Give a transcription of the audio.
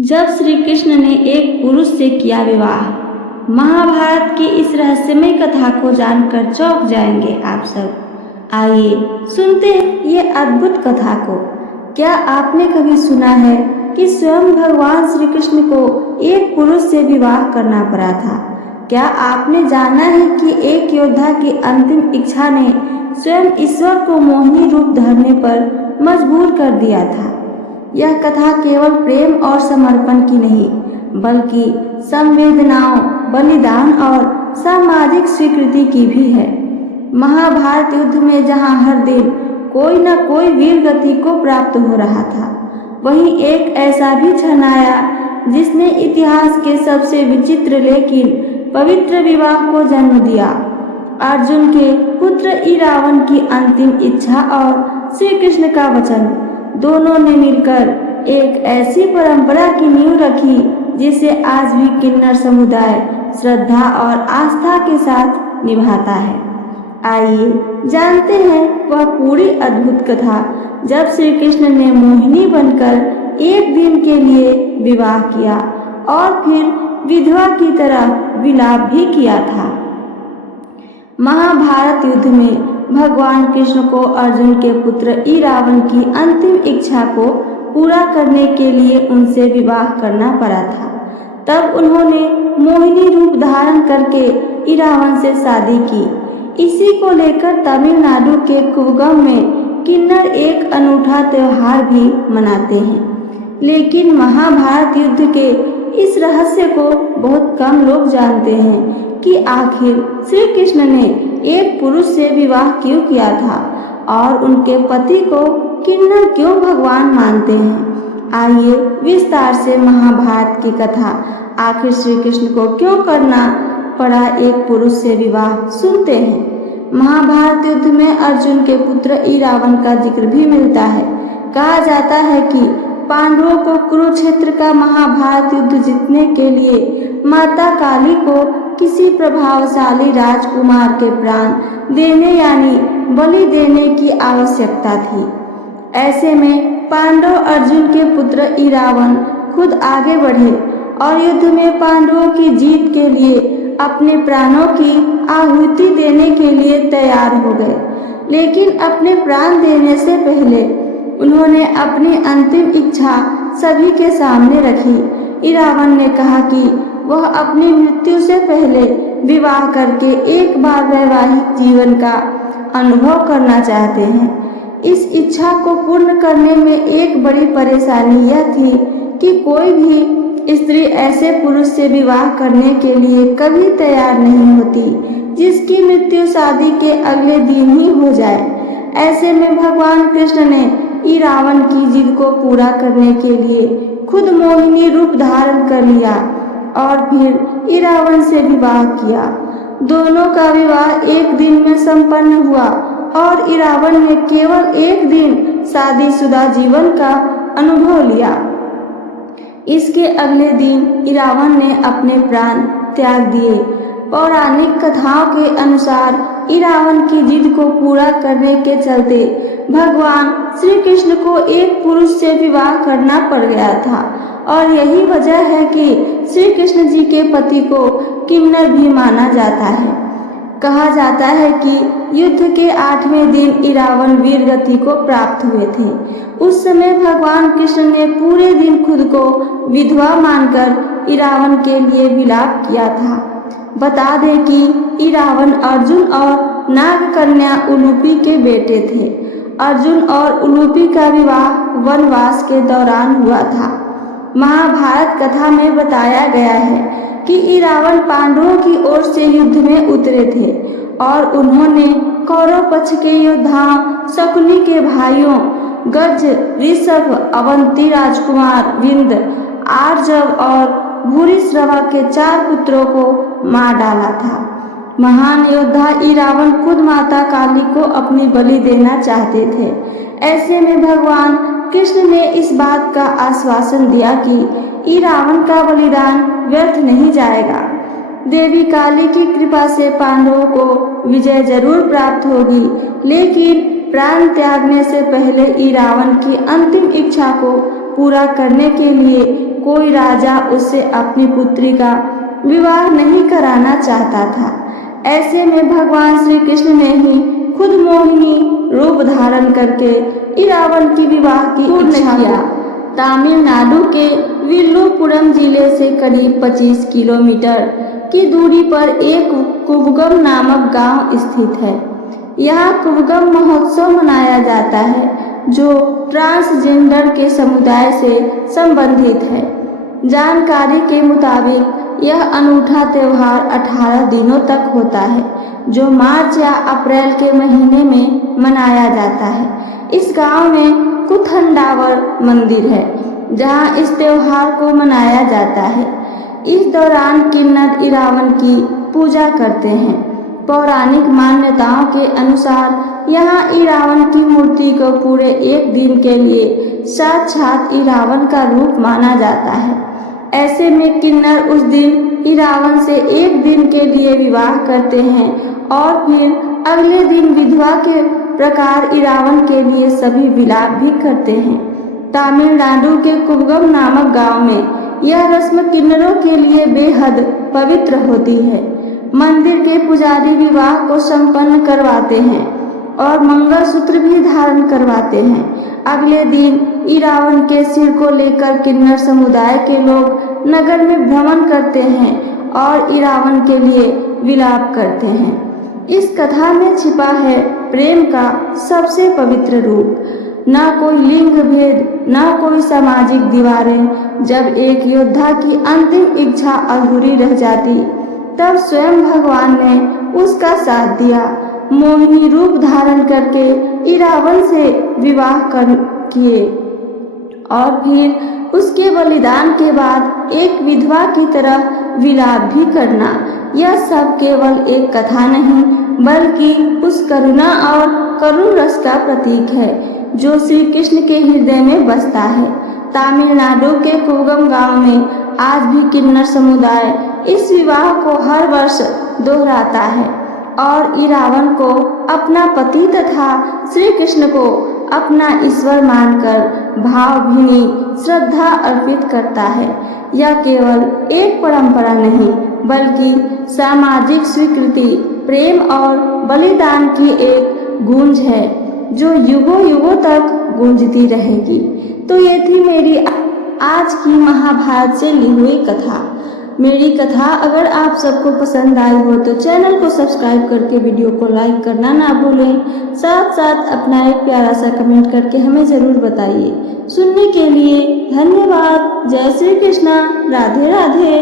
जब श्री कृष्ण ने एक पुरुष से किया विवाह। महाभारत की इस रहस्यमय कथा को जानकर चौंक जाएंगे आप सब। आइए सुनते हैं ये अद्भुत कथा को। क्या आपने कभी सुना है कि स्वयं भगवान श्री कृष्ण को एक पुरुष से विवाह करना पड़ा था? क्या आपने जाना है कि एक योद्धा की अंतिम इच्छा ने स्वयं ईश्वर को मोहिनी रूप धरने पर मजबूर कर दिया था? यह कथा केवल प्रेम और समर्पण की नहीं, बल्कि संवेदनाओं, बलिदान और सामाजिक स्वीकृति की भी है। महाभारत युद्ध में जहां हर दिन कोई न कोई वीर गति को प्राप्त हो रहा था, वहीं एक ऐसा भी क्षण आया जिसने इतिहास के सबसे विचित्र लेकिन पवित्र विवाह को जन्म दिया। अर्जुन के पुत्र इरावन की अंतिम इच्छा और श्री कृष्ण का वचन, दोनों ने मिलकर एक ऐसी परंपरा की नींव रखी जिसे आज भी किन्नर समुदाय श्रद्धा और आस्था के साथ निभाता है। आइए जानते हैं वह पूरी अद्भुत कथा जब श्री कृष्ण ने मोहिनी बनकर एक दिन के लिए विवाह किया और फिर विधवा की तरह विलाप भी किया था। महाभारत युद्ध में भगवान कृष्ण को अर्जुन के पुत्र इरावन की अंतिम इच्छा को पूरा करने के लिए उनसे विवाह करना पड़ा था। तब उन्होंने मोहिनी रूप धारण करके इरावन से शादी की। इसी को लेकर तमिलनाडु के कुवगम में किन्नर एक अनूठा त्योहार भी मनाते हैं। लेकिन महाभारत युद्ध के इस रहस्य को बहुत कम लोग जानते हैं कि आखिर श्री कृष्ण ने एक पुरुष से विवाह क्यों किया था और उनके पति को किन्नर क्यों भगवान मानते हैं। आइए विस्तार से महाभारत की कथा, आखिर श्री कृष्ण को क्यों करना पड़ा एक पुरुष से विवाह, सुनते हैं। महाभारत युद्ध में अर्जुन के पुत्र इरावन का जिक्र भी मिलता है। कहा जाता है कि पांडवों को कुरुक्षेत्र का महाभारत युद्ध जीतने के लिए माता काली को किसी प्रभावशाली राजकुमार के प्राण देने यानी बलि देने की आवश्यकता थी। ऐसे में पांडव अर्जुन के पुत्र इरावन खुद आगे बढ़े और युद्ध में पांडवों की जीत के लिए अपने प्राणों की आहुति देने के लिए तैयार हो गए। लेकिन अपने प्राण देने से पहले उन्होंने अपनी अंतिम इच्छा सभी के सामने रखी। इरावन ने कहा कि वह अपनी मृत्यु से पहले विवाह करके एक बार वैवाहिक जीवन का अनुभव करना चाहते हैं। इस इच्छा को पूर्ण करने में एक बड़ी परेशानी यह थी कि कोई भी स्त्री ऐसे पुरुष से विवाह करने के लिए कभी तैयार नहीं होती जिसकी मृत्यु शादी के अगले दिन ही हो जाए। ऐसे में भगवान कृष्ण ने इरावन की जिद को पूरा करने के लिए खुद मोहिनी रूप धारण कर लिया और फिर इरावन से विवाह किया। दोनों का विवाह एक दिन में संपन्न हुआ और इरावन ने केवल एक दिन शादीशुदा जीवन का अनुभव लिया। इसके अगले दिन इरावन ने अपने प्राण त्याग दिए। पौराणिक कथाओं के अनुसार इरावन की जिद को पूरा करने के चलते भगवान श्री कृष्ण को एक पुरुष से विवाह करना पड़ गया था और यही वजह है कि श्री कृष्ण जी के पति को किन्नर भी माना जाता है। कहा जाता है कि युद्ध के 8वें दिन इरावन वीर गति को प्राप्त हुए थे। उस समय भगवान कृष्ण ने पूरे दिन खुद को विधवा मानकर इरावन के लिए विलाप किया था। बता दें कि इरावन अर्जुन और नागकन्या उलूपी के बेटे थे। अर्जुन और उलूपी का विवाह वनवास के दौरान हुआ था। महाभारत कथा में बताया गया है कि इरावन पांडवों की ओर से युद्ध में उतरे थे और उन्होंने कौरव पक्ष के योद्धाओं शकुनी के भाइयों गज, ऋषभ, अवंती राजकुमार, विंद, आर्जव और भूरिश्रवा के 4 पुत्रों को मार डाला था। महान योद्धा इरावन खुद माता काली को अपनी बलि देना चाहते थे। ऐसे में भगवान कृष्ण ने इस बात का आश्वासन दिया कि इरावन का बलिदान व्यर्थ नहीं जाएगा। देवी काली की कृपा से पांडवों को विजय जरूर प्राप्त होगी, लेकिन प्राण त्यागने से पहले इरावन की अंतिम इच्छा को पूरा करने के लिए कोई राजा उससे अपनी पुत्री का विवाह नहीं कराना चाहता था। ऐसे में भगवान श्री कृष्ण ने ही खुद मोहिनी रूप धारण करके इरावन की विवाह की इच्छा किया। तमिलनाडु के विल्लुपुरम जिले से करीब 25 किलोमीटर की दूरी पर एक कुवगम नामक गांव स्थित है। यहाँ कुवगम महोत्सव मनाया जाता है जो ट्रांसजेंडर के समुदाय से संबंधित है। जानकारी के मुताबिक यह अनूठा त्यौहार 18 दिनों तक होता है जो मार्च या अप्रैल के महीने में मनाया जाता है। इस गांव में कुथंडावर मंदिर है जहां इस त्यौहार को मनाया जाता है। इस दौरान किन्नर इरावन की पूजा करते हैं। पौराणिक मान्यताओं के अनुसार यहाँ इरावन की मूर्ति को पूरे एक दिन के लिए साक्षात इरावन का रूप माना जाता है। ऐसे में किन्नर उस दिन इरावन से एक दिन के लिए विवाह करते हैं और फिर अगले दिन विधवा के प्रकार इरावन के लिए सभी विलाप भी करते हैं। तमिलनाडु के कुवगम नामक गांव में यह रस्म किन्नरों के लिए बेहद पवित्र होती है। मंदिर के पुजारी विवाह को संपन्न करवाते हैं और मंगलसूत्र भी धारण करवाते हैं। अगले दिन इरावन के सिर को लेकर किन्नर समुदाय के लोग नगर में भ्रमण करते हैं और इरावन के लिए विलाप करते हैं। इस कथा में छिपा है प्रेम का सबसे पवित्र रूप। न कोई लिंग भेद, न कोई सामाजिक दीवारें। जब एक योद्धा की अंतिम इच्छा अधूरी रह जाती तब स्वयं भगवान ने उसका साथ दिया। मोहिनी रूप धारण करके इरावन से विवाह किए और फिर उसके बलिदान के बाद एक विधवा की तरह विलाप भी करना। यह सब केवल एक कथा नहीं बल्कि उस करुणा और करुण रस का प्रतीक है जो श्री कृष्ण के हृदय में बसता है। तमिलनाडु के कुवगम गांव में आज भी किन्नर समुदाय इस विवाह को हर वर्ष दोहराता है और इरावन को अपना पति तथा श्री कृष्ण को अपना ईश्वर मानकर भावभीनी श्रद्धा अर्पित करता है। यह केवल एक परंपरा नहीं बल्कि सामाजिक स्वीकृति, प्रेम और बलिदान की एक गूंज है जो युगों युगों तक गूंजती रहेगी। तो ये थी मेरी आज की महाभारत से ली हुई कथा। मेरी कथा अगर आप सबको पसंद आई हो तो चैनल को सब्सक्राइब करके वीडियो को लाइक करना ना भूलें। साथ साथ अपना एक प्यारा सा कमेंट करके हमें ज़रूर बताइए। सुनने के लिए धन्यवाद। जय श्री कृष्णा। राधे राधे।